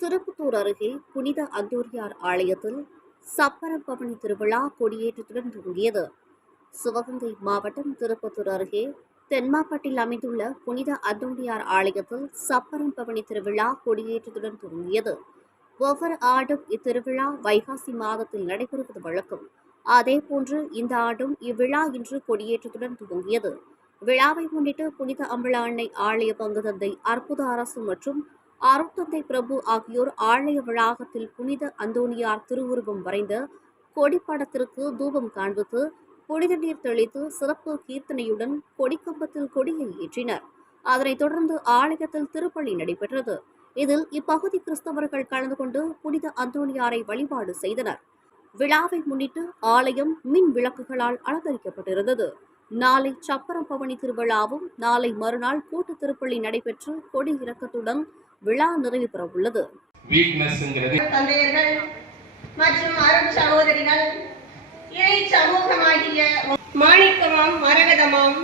திருப்பத்தூர் அருகே புனித அந்தோனியார் ஆலயத்தில் சப்பரபவனி திருவிழா கொடியேற்றத்துடன் துவங்கியது. சிவகங்கை மாவட்டம் திருப்பத்தூர் அருகே தென்மாப்பட்டில் அமைந்துள்ள புனித அந்தோனியார் ஆலயத்தில் சப்பரபவனி திருவிழா கொடியேற்றத்துடன் துவங்கியது. ஒவ்வொரு ஆண்டும் இத்திருவிழா வைகாசி மாதத்தில் நடைபெறுவது வழக்கம். அதேபோன்று இந்த ஆண்டும் இவ்விழா இன்று கொடியேற்றத்துடன் துவங்கியது. விழாவை முன்னிட்டு புனித அம்பல அன்னை ஆலய பங்கு தந்தை அற்புத அரசு மற்றும் அருட்தந்தை பிரபு ஆகியோர் ஆலய வளாகத்தில் புனித அந்தோனியார் திருவுருவம் வரைந்த கொடிப்படத்திற்கு தூபம் காண்பித்து புனித நீர் தெளித்து சிறப்பு கீர்த்தனையுடன் கொடிக்கம்பத்தில் கொடியை ஏற்றினர். அதனைத் தொடர்ந்து ஆலயத்தில் திருப்பலி நடைபெற்றது. இதில் இப்பகுதி கிறிஸ்தவர்கள் கலந்து கொண்டு புனித அந்தோனியாரை வழிபாடு செய்தனர். விழாவை முன்னிட்டு ஆலயம் மின் விளக்குகளால் அலங்கரிக்கப்பட்டிருந்தது. நாளை சப்பரபவனி திருவிழாவும் நாளை மறுநாள் கூட்டு திருப்பலி நடைபெற்று கொடி இறக்கத்துடன் விழா நிறைவு பெற உள்ளது. தந்தையர்கள் மற்றும் அருட்சகோதரிகள் இறை சமூகமாகிய மாணிக்கமாம் மரகதமாம்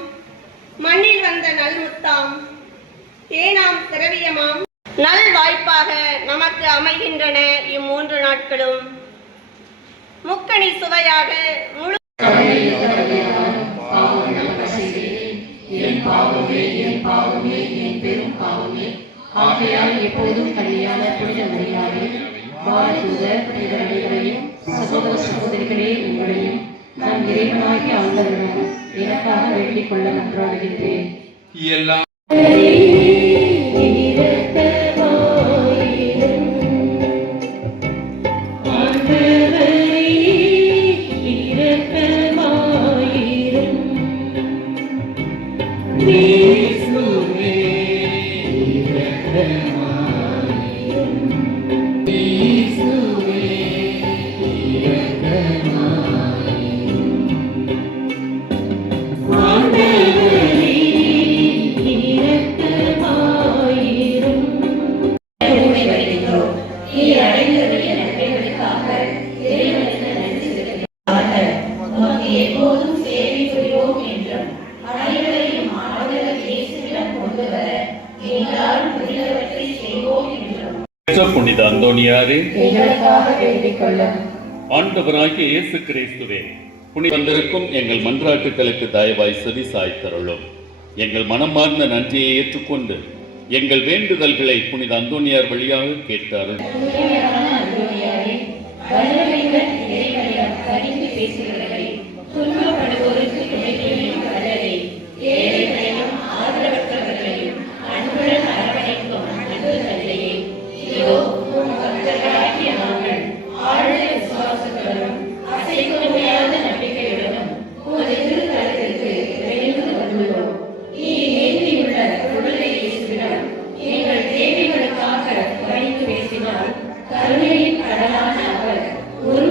மண்ணில் வந்த நல்முத்தாம் தேனாம் திரவியமாம் நல் வாய்ப்பாக நமக்கு அமைகின்றன. இம்மூன்று நாட்களும் முக்கணி சுவையாக முழு ஆகையால் எப்போதும் கல்யாண புனித மரியாதை வாழதூதர் புனிதர்களையும் சகோதர சகோதரிகளே உங்களையும் நான் இறைவனாகிய ஆண்டவரிடம் எனக்காக வேண்டிக் கொள்ள மன்றாடுகின்றேன். எப்போதும் சேவை புரிவோம் என்றும் அனைவரையும் ஆண்டவர் இயேசுவிடம் கொண்டு வர எங்களால் முடிந்தவற்றை செய்வோம் என்றும் புனித அந்தோனியாரே எங்களுக்காக வேண்டிக் கொள்ளும். ஆண்டவராகிய இயேசு கிறிஸ்துவே, புனித வந்திருக்கும் எங்கள் மன்றாட்டுகளுக்கு தயவாய் செவி சாய்த்தருளும். எங்கள் மனமார்ந்த நன்றியை ஏற்றுக்கொண்டு எங்கள் வேண்டுதல்களை புனித அந்தோனியார் வழியாக கேட்டார்கள். துன்பப்படுவோருக்கு துணைகளையும் கடலை ஏழைகளையும் ஆதரவற்றவர்களையும் அன்புடன் அரவணைக்கும் அன்பு தந்தையே, இதோ உம் பக்தர்களாகிய நாங்கள் ஆழ்ந்த விசுவாசத்துடனும் அசைக்க முடியாத நம்பிக்கையுடனும் உமது திருத்தலத்திற்கு விரைந்து வந்துள்ளோம். நீர் ஏந்தியுள்ள குழந்தை இயேசுவிடம் எங்கள் தேவைகளுக்காக பணிந்து பேசினால் கருணையின் கடலான அவர் ஒரு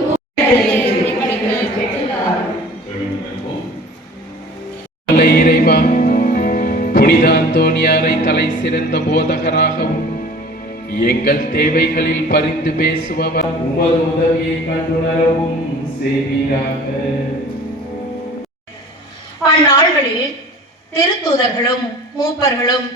இறைவா, புனித அந்தோனியாரை தலை சிறந்த போதகராகவும் எங்கள் தேவைகளில் பரிந்து பேசுபவர் உமது உதவியை கண்டுணரவும் செய்வீராக. அந்நாள்களில் திருத்தூதர்களும் மூப்பர்களும்